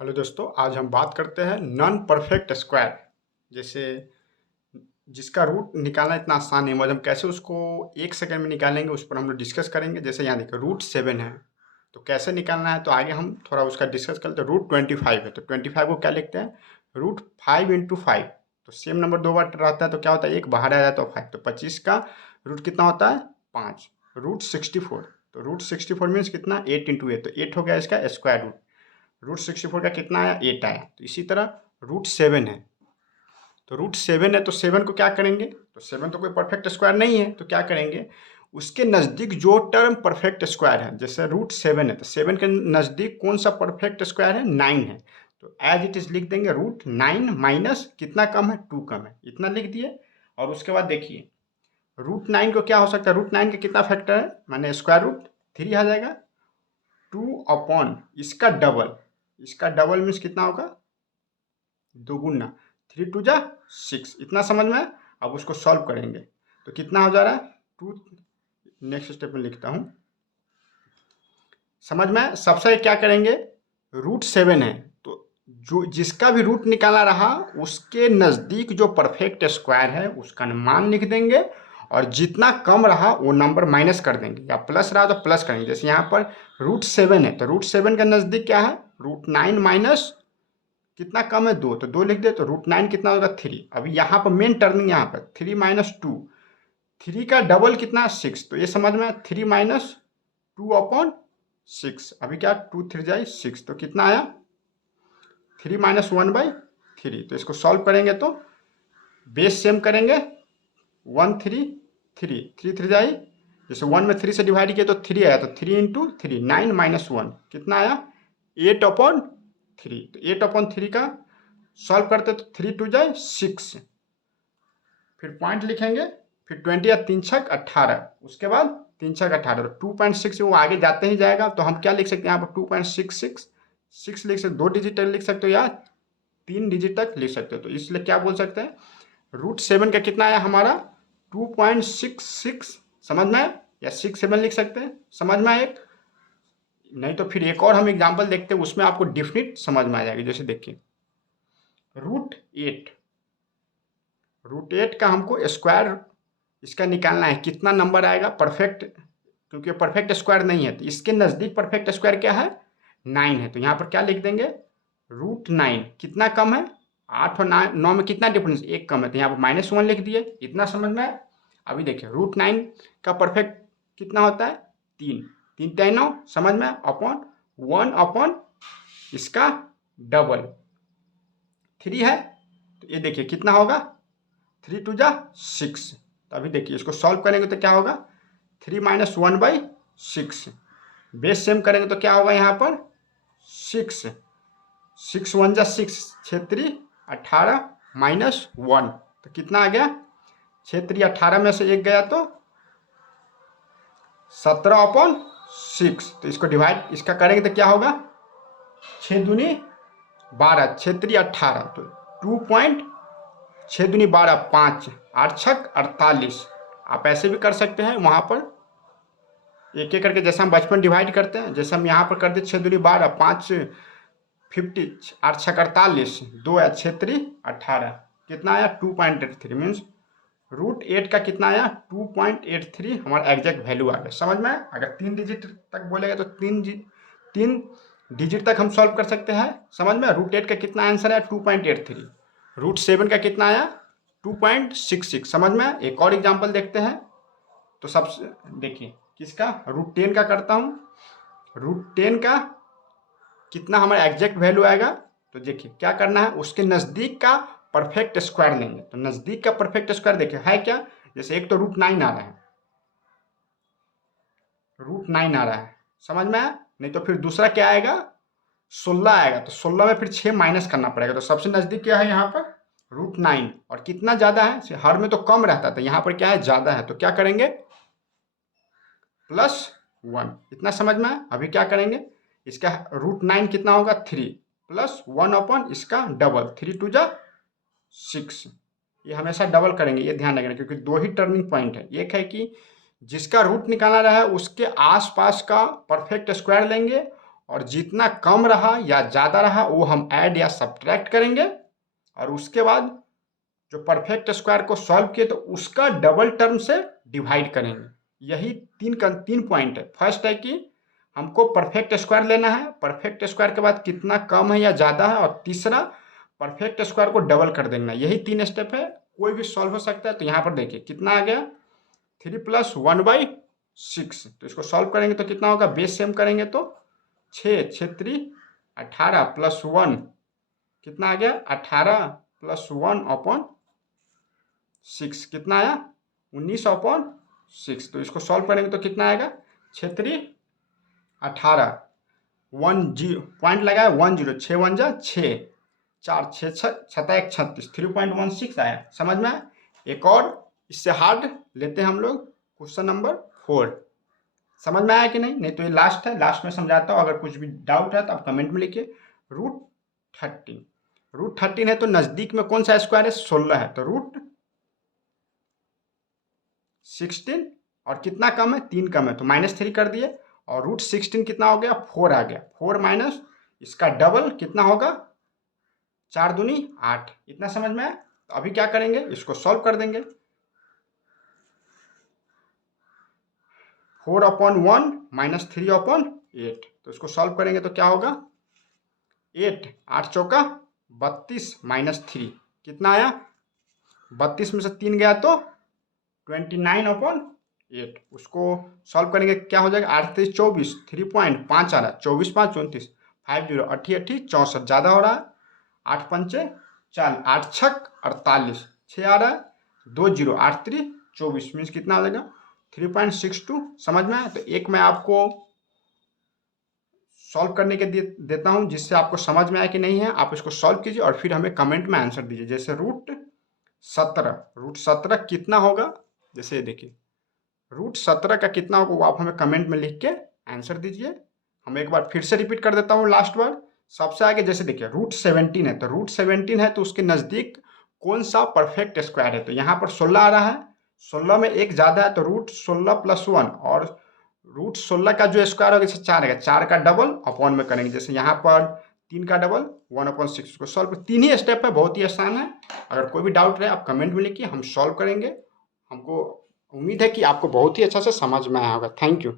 Hello दोस्तों, आज हम बात करते हैं नॉन परफेक्ट स्क्वायर। जैसे जिसका रूट निकालना इतना आसान नहीं, मतलब हम कैसे उसको 1 सेकंड में निकालेंगे उस पर हम लोग डिस्कस करेंगे। जैसे यहाँ देखिए रूट 7 है, तो कैसे निकालना है तो आगे हम थोड़ा उसका डिस्कस करते हैं। रूट 25 है तो 25 को क्या लिखते हैं, रूट 5 × 5। तो सेम नंबर 2 बार रहता है तो क्या होता है, एक बाहर आ जाता है तो 5, तो 25 का रूट कितना होता है 5। रूट 64, तो रूट 64 मीन्स कितना 8 × 8, तो 8 हो गया इसका स्क्वायर रूट। रूट 64 का कितना आया 8 आया। तो इसी तरह रूट 7 है, तो रूट 7 है तो 7 को क्या करेंगे, तो 7 तो कोई परफेक्ट स्क्वायर नहीं है, तो क्या करेंगे उसके नज़दीक जो टर्म परफेक्ट स्क्वायर है, जैसे रूट 7 है तो 7 के नज़दीक कौन सा परफेक्ट स्क्वायर है 9 है, तो एज इट इज लिख देंगे रूट 9 माइनस कितना कम है 2 कम है, इतना लिख दिए। और उसके बाद देखिए रूट 9 को क्या हो सकता है, रूट 9 का कितना फैक्टर है, माने स्क्वायर रूट 3 आ जाएगा। 2 अपॉन इसका डबल मीन्स कितना होगा दोगुना, 3 × 2 = 6, इतना समझ में। अब उसको सॉल्व करेंगे तो कितना हो जा रहा है 2। नेक्स्ट स्टेप में लिखता हूँ, समझ में। सबसे क्या करेंगे, रूट 7 है तो जो जिसका भी रूट निकाला रहा उसके नज़दीक जो परफेक्ट स्क्वायर है उसका मान लिख देंगे, और जितना कम रहा वो नंबर माइनस कर देंगे, या प्लस रहा तो प्लस करेंगे। जैसे यहाँ पर रूट 7 है तो रूट 7 का नज़दीक क्या है रूट 9 माइनस कितना कम है 2, तो 2 लिख दे तो रूट 9 कितना होगा 3। अभी यहाँ पर मेन टर्निंग यहाँ पर 3 - 2, 3 का डबल कितना 6, तो ये समझ में 3 - 2/6। अभी क्या 2 3 जाए 6, तो कितना आया 3 - 1/3। तो इसको सॉल्व करेंगे तो बेस सेम करेंगे 1 3 3 3 3 जाए, जैसे 1 में 3 से डिवाइड किया तो 3 आया, तो 3 × 3 9 - 1 कितना आया 8/3। तो 8/3 का सॉल्व करते तो 3 2 जाए 6, फिर पॉइंट लिखेंगे, फिर 20 या 3 छक 18, उसके बाद 3 छक 18, तो 2.6 वो आगे जाते ही जाएगा। तो हम क्या लिख सकते हैं यहाँ पर 2.66 6 लिख सकते, 2 डिजिट लिख सकते हो या 3 डिजिट तक लिख सकते हो। तो इसलिए क्या बोल सकते हैं रूट 7 का कितना आया हमारा 2.66, समझ में आया? या 6 7 लिख सकते हैं, समझ में आया एक। नहीं तो फिर एक और हम एग्जाम्पल देखते हैं, उसमें आपको डिफिनिट समझ में आ जाएगी। जैसे देखिए रूट 8 का हमको स्क्वायर इसका निकालना है, कितना नंबर आएगा परफेक्ट, क्योंकि परफेक्ट स्क्वायर नहीं है तो इसके नज़दीक परफेक्ट स्क्वायर क्या है 9 है। तो यहाँ पर क्या लिख देंगे रूट 9 कितना कम है 8 और 9 में कितना डिफरेंस एक कम है, तो यहाँ पर -1 लिख दिए, इतना समझ में आया। अभी देखिए रूट 9 का परफेक्ट कितना होता है 3, 3 3 9 समझ में, अपॉन 1 अपॉन इसका डबल 3 है, तो ये देखिए कितना होगा 3 2 = 6। तो अभी देखिए इसको सॉल्व करेंगे तो क्या होगा 3 - 1/6, बेस सेम करेंगे तो क्या होगा यहाँ पर 6 6 1 = 6, 6 3 18 -1, तो कितना आ गया 6 3 18 में से एक गया तो 17/6। तो इसको डिवाइड इसका करेंगे तो क्या होगा 6 दूनी 12, 6 3 18, तो 2.6 दूनी 12 5 8 छक 48। आप ऐसे भी कर सकते हैं, वहाँ पर एक एक करके जैसे हम बचपन डिवाइड करते हैं, जैसे हम यहाँ पर कर दे 6 दूनी 12 5 50 8 छक 48 2 या 6 3 18, कितना आया 2.83, मीन्स रूट 8 का कितना आया 2.83 हमारा एग्जैक्ट वैल्यू आ गया। समझ में आया? अगर 3 डिजिट तक बोलेगा तो 3 डिजिट तक हम सॉल्व कर सकते हैं। समझ में रूट 8 का कितना आंसर है 2.83, रूट 7 का कितना आया 2.66। समझ में आया? एक और एग्जाम्पल देखते हैं। तो सबसे देखिए किसका रूट 10 का करता हूँ, रूट 10 का कितना हमारा एग्जैक्ट वैल्यू आएगा, तो देखिए क्या करना है उसके नज़दीक का परफेक्ट स्क्वायर लेंगे। तो नज़दीक का परफेक्ट स्क्वायर देखिए है क्या, जैसे एक तो रूट 9 आ रहा है, रूट 9 आ रहा है, समझ में आया। नहीं तो फिर दूसरा क्या आएगा 16 आएगा, तो 16 में फिर 6 माइनस करना पड़ेगा। तो सबसे नज़दीक क्या है यहाँ पर रूट 9, और कितना ज़्यादा है हर में तो कम रहता था, यहाँ पर क्या है ज़्यादा है, तो क्या करेंगे +1, इतना समझ में आया। अभी क्या करेंगे इसका रूट 9 कितना होगा 3 +1 अपॉन इसका डबल 3 2 = 6। ये हमेशा डबल करेंगे, ये ध्यान रखना, क्योंकि दो ही टर्निंग पॉइंट है। एक है कि जिसका रूट निकालना रहा है उसके आसपास का परफेक्ट स्क्वायर लेंगे, और जितना कम रहा या ज़्यादा रहा वो हम ऐड या सब्ट्रैक्ट करेंगे, और उसके बाद जो परफेक्ट स्क्वायर को सॉल्व किए तो उसका डबल टर्म से डिवाइड करेंगे। यही तीन पॉइंट है। फर्स्ट है कि हमको परफेक्ट स्क्वायर लेना है, परफेक्ट स्क्वायर के बाद कितना कम है या ज़्यादा है, और तीसरा परफेक्ट स्क्वायर को डबल कर देना। यही 3 स्टेप है, कोई भी सॉल्व हो सकता है। तो यहाँ पर देखिए कितना आ गया 3 + 1/6। तो इसको सॉल्व करेंगे तो कितना होगा, बेस सेम करेंगे तो 6 6 3 18 + 1 कितना आ गया 18 + 1/6 कितना आया 19/6। तो इसको सॉल्व करेंगे तो कितना आएगा 6 3 18 10 पॉइंट लगाया 10 6 1 जा 6 4 6 6 1 36 3.16 आया। समझ में आया। एक और इससे हार्ड लेते हैं हम लोग क्वेश्चन नंबर 4। समझ में आया कि नहीं? नहीं तो ये लास्ट है, लास्ट में समझाता हूँ। अगर कुछ भी डाउट है तो आप कमेंट में लिखिए। √13 है तो नज़दीक में कौन सा स्क्वायर है 16 है, तो √16 और कितना कम है 3 कम है तो -3 कर दिए, और √16 कितना हो गया 4 आ गया। 4 माइनस इसका डबल कितना होगा 4 दूनी 8। इतना समझ में आया। तो अभी क्या करेंगे, इसको सॉल्व कर देंगे। 4/1 - 3/8। तो इसको सॉल्व करेंगे तो क्या होगा 8 8 चौका 32 -3 कितना आया 32 में से 3 गया तो 29/8। उसको सॉल्व करेंगे क्या हो जाएगा 8 3 24 3.5 आ रहा है 24 5 29 50 80 80 64 ज़्यादा हो रहा है 8 पंचे 4 8 छक 48 6 आ रहा है 2 0 8 3 24 मीन्स कितना हो जाएगा 3.62। समझ में आया। तो एक मैं आपको सॉल्व करने के देता हूं जिससे आपको समझ में आया कि नहीं है। आप इसको सॉल्व कीजिए और फिर हमें कमेंट में आंसर दीजिए। जैसे √17 कितना होगा, जैसे देखिए √17 का कितना होगा वो आप हमें कमेंट में लिख के आंसर दीजिए। हम एक बार फिर से रिपीट कर देता हूँ लास्ट बार। सबसे आगे जैसे देखिए √17 है तो √17 है तो उसके नज़दीक कौन सा परफेक्ट स्क्वायर है, तो यहाँ पर 16 आ रहा है, 16 में एक ज़्यादा है तो √16 + 1, और √16 का जो स्क्वायर होगा जैसे 4 है 4 का डबल अपॉन में करेंगे। जैसे यहाँ पर 3 का डबल 1/6 को सॉल्व 3 ही स्टेप है, बहुत ही आसान है। अगर कोई भी डाउट रहे आप कमेंट में लिखिए, हम सॉल्व करेंगे। हमको उम्मीद है कि आपको बहुत ही अच्छा से समझ में आया होगा। Thank you.